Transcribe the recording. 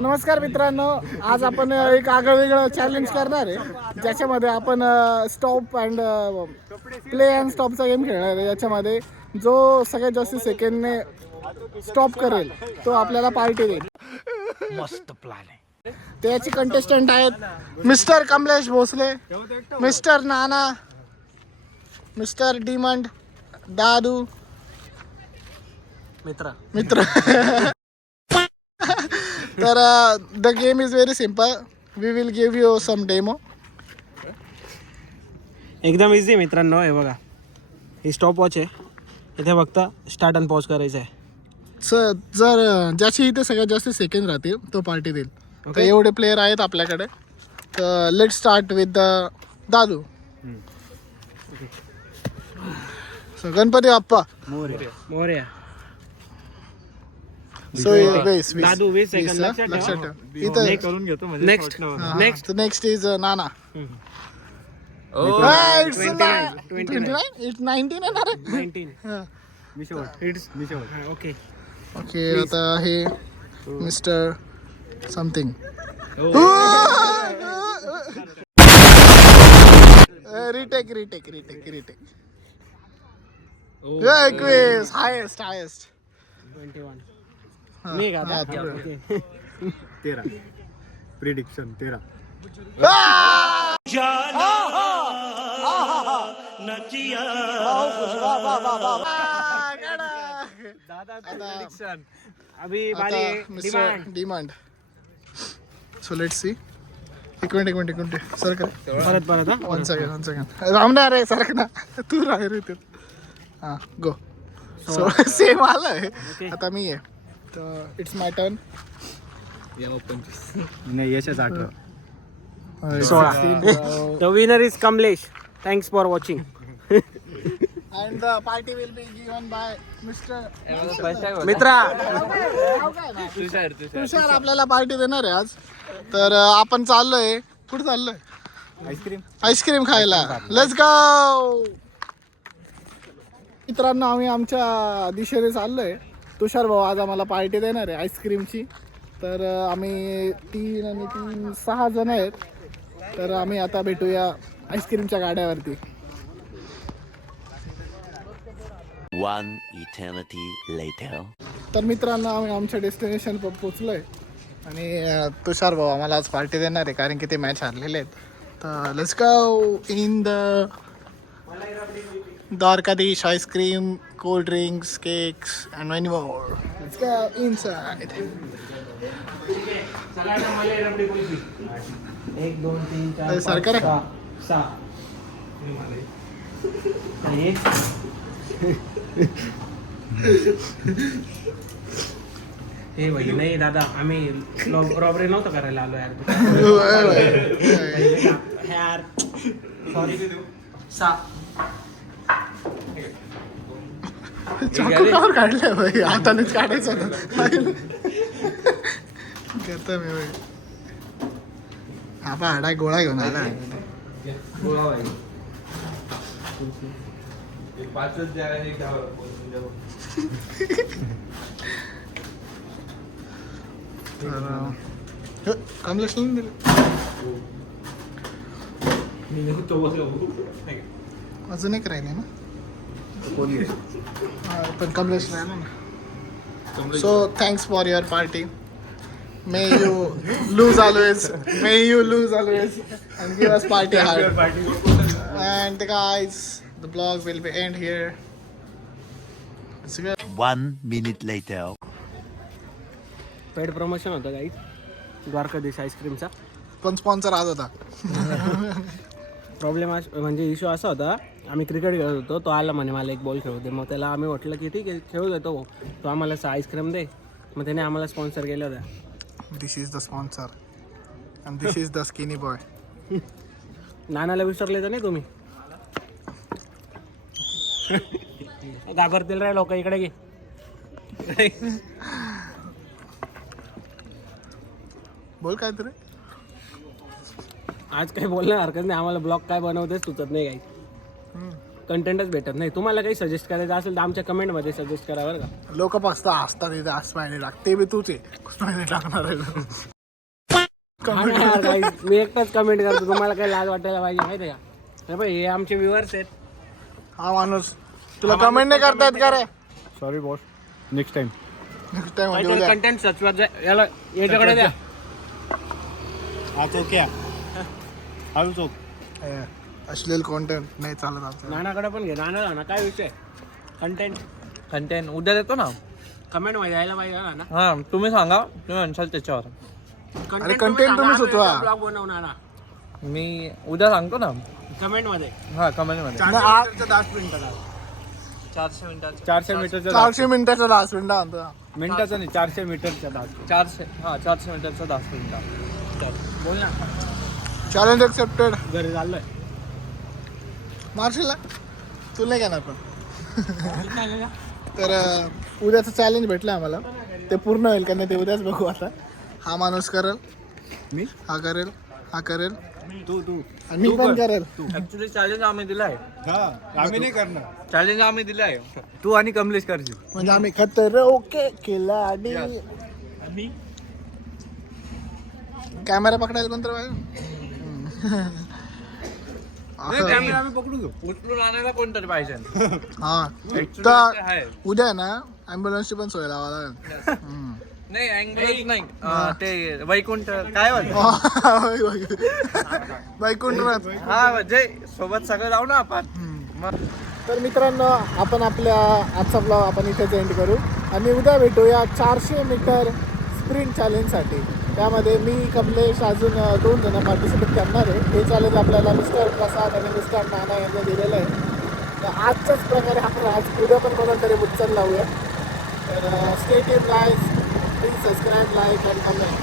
नमस्कार मित्रांनो, आज आपण एक आगळं चॅलेंज करणार आहे, ज्याच्यामध्ये आपण स्टॉप अँड प्ले अँड स्टॉपचा गेम खेळणार आहे. याच्यामध्ये जो सगळ्यात जास्त सेकंडने स्टॉप करेल तो आपल्याला पार्टी देईल. मस्त प्लॅन आहे. त्याची कंटेस्टंट आहेत mister Kamlesh Bhosale, mister Nana, mister डिमंड, दादू मित्र. तर the game is very simple. We will give you some demo. एकदम इझी मित्रांनो. हे बघा, ही स्टॉप वॉच आहे. इथे फक्त स्टार्ट अँड पॉज करायचं आहे. जर ज्याची इथे सगळ्यात जास्त सेकंड राहतील तो पार्टी देईल. तर एवढे प्लेयर आहेत आपल्याकडे. तर let start with the Dadu. So Ganpati Bappa Morya. So Dadu 20 second लक्षात ठेव. इथं करून घेतो नेक्स्ट इज नाना. It's 19 येणार आहे. 19 ओके. ओके, आता हे मिस्टर समथिंग. रिटेक. हायेस्ट 21 मी का आता? ओके. 13 प्रिडिक्शन 13. अभी बारी demand. Demand. So let's see. एक मिनिट सर काय परत वन सेकंड रामणार आहे सर ना. तू राह रे ते. हां गो. सो सेम आलंय. आता मी आहे. तर इट्स माय टर्न. नाही यशच 18. 16. The winner is Kamlesh. Thanks for watching. And the party will be given by Mr. मित्रा, तुषार आपल्याला पार्टी देणार आहे आज. तर आपण चाललोय. कुठे चाललोय? आईस्क्रीम खायला. Let's go. मित्रांनो, आम्ही आमच्या दिशेने चाललोय. तुषार भाऊ आज आम्हाला पार्टी देणार आहे आईस्क्रीमची. तर आम्ही 3 आणि 3 6 जण आहेत. तर आम्ही आता भेटूया आईस्क्रीमच्या गाड्यावरती. One eternity later. तर मित्रांनो, आम्ही आमच्या डेस्टिनेशन पर पोचलोय आणि तुषार भाऊ आम्हाला आज पार्टी देणार आहे, कारण की ते मॅच हारलेले आहेत. तर let's go in the Dwarkadhish ice cream, cold drinks, cakes and many more. Let's go inside. 1 2 3 4 सरकार 6. हे भाई नाही दादा, आम्ही रॉबरी नव्हतं करायला आलो यार. यार सॉरी. 6 चाकूवर काढलं भाई, हातानेच काढायचं ना. करता मी भाई. हा पा हाडा गोळा घेऊन आला. कमलेश दिलं अजून एक राहिले ना. पण कमलेश राहिला ना. So thanks for your party. May you lose always and give us party hard. And guys, the vlog will be end here. 1 minute later. Paid promotion होतं काही द्वारकाधीश आईस्क्रीमचा. पण स्पॉन्सर आज होता. प्रॉब्लेम म्हणजे इश्यू असा होता, आम्ही क्रिकेट खेळत होतो. तो आला म्हणे मला एक बॉल खेळू दे. मग त्याला आम्ही म्हटलं की ठीक आहे खेळू देतो, तो आम्हाला आईस्क्रीम दे. मग त्याने आम्हाला स्पॉन्सर केलं होतं. This is the sponsor and this is the skinny boy. नानाला विसरले तर नाही तुम्ही? घाबरतील रे लोक. इकडे घे. बोल काय तरी. आज काही बोलण्यासारखं नाही. आम्हाला ब्लॉग काय बनवतेच सुचत नाही काही. कंटेंटच भेटत नाही. तुम्हाला काही सजेस्ट करायचं असेल तर आमच्या कमेंटमध्ये सजेस्ट करा बरं का. लोक फक्त हसतात इथे स्माइली टाक ते बी तूच आहे स्माइली टाकणार आहे. हा ना यार guys, मी एकटाच कमेंट करतो, तुम्हाला काही लाज वाटायला पाहिजे माहिती आहे का. हे बघ, हे आमचे व्ह्युअर्स आहेत. हा माणूस तुला कमेंट नाही करता येत का रे. Sorry boss, next time. Next time म्हणजे उद्या. कंटेंट सब्सक्राइब याला याच्याकडे द्या. हा चोक क्या हळू चोक. हे, असलेल कॉन्टेंट नाही चालत आमचं. नानाकडे पण घे. नाना काय विषय कंटेंट कंटेंट उद्या देतो ना. कमेंट मध्ये यायला पाहिजे ना. हा तुम्ही सांगा, तुम्ही म्हणशाल त्याच्यावर. अरे content तुम्ही सुचवा. ब्लॉग बनवणार मी उद्या सांगतो ना. कमेंट मध्ये. हा कमेंट मध्ये. 400 मिनिटाचा 400 मिनिटाचं 400 मीटरचा 400 मिनिटाचा 10 मिनिटं आणतो. मिनिटाचा नाही 400 मीटरचा दास. 400 मिनिटाचा 10 मिनिटा. बोल ना. Challenge accepted. घरी चाललोय. मार्शलला तुला नाही घेणार पण. तर उद्याचं चॅलेंज भेटलं आम्हाला. ते पूर्ण होईल का नाही ते उद्याच बघू आता. हा माणूस करेल, मी हा करेल, हा करेल तू आणि मी पण करेल. ऍक्च्युली चॅलेंज आम्ही दिलाय. हा आम्ही नाही करणार. चॅलेंज आम्ही दिलाय. तू आणि कमलेश करशील. म्हणजे आम्ही खतरोके केला आणि कॅमेरा पकडायला कोणतं पाहिजे. आम्ही पकडू घेऊ. उचलून आणायला कोणतरी पाहिजे. हा Actually तर ते आहे. उद्या आहे ना ॲम्ब्युलन्सची पण सोय लावा लागेल. नाही ॲम्ब्युलन्स नाही. ते वैकुंठ काय म्हणतो. वैकुंठराज. हा म्हणजे सोबत सगळं जाऊ ना आपण. मग तर मित्रांनो आपण आपल्या आजचा ब्लॉग आपण इथेच एंड करू आणि उद्या भेटूया 400 मीटर स्प्रिंट चॅलेंजसाठी. त्यामध्ये मी कमलेश अजून 2 जण पार्टिसिपेट करणार आहे. हे चॅलेंज आपल्याला मिस्टर प्रसाद आणि मिस्टर नाना यांना दिलेलं आहे. तर आजच्याच प्रकारे आपण आज उद्या पण कोणाला तरी उचल लावूया. तर stay tuned guys, please subscribe, like and comment.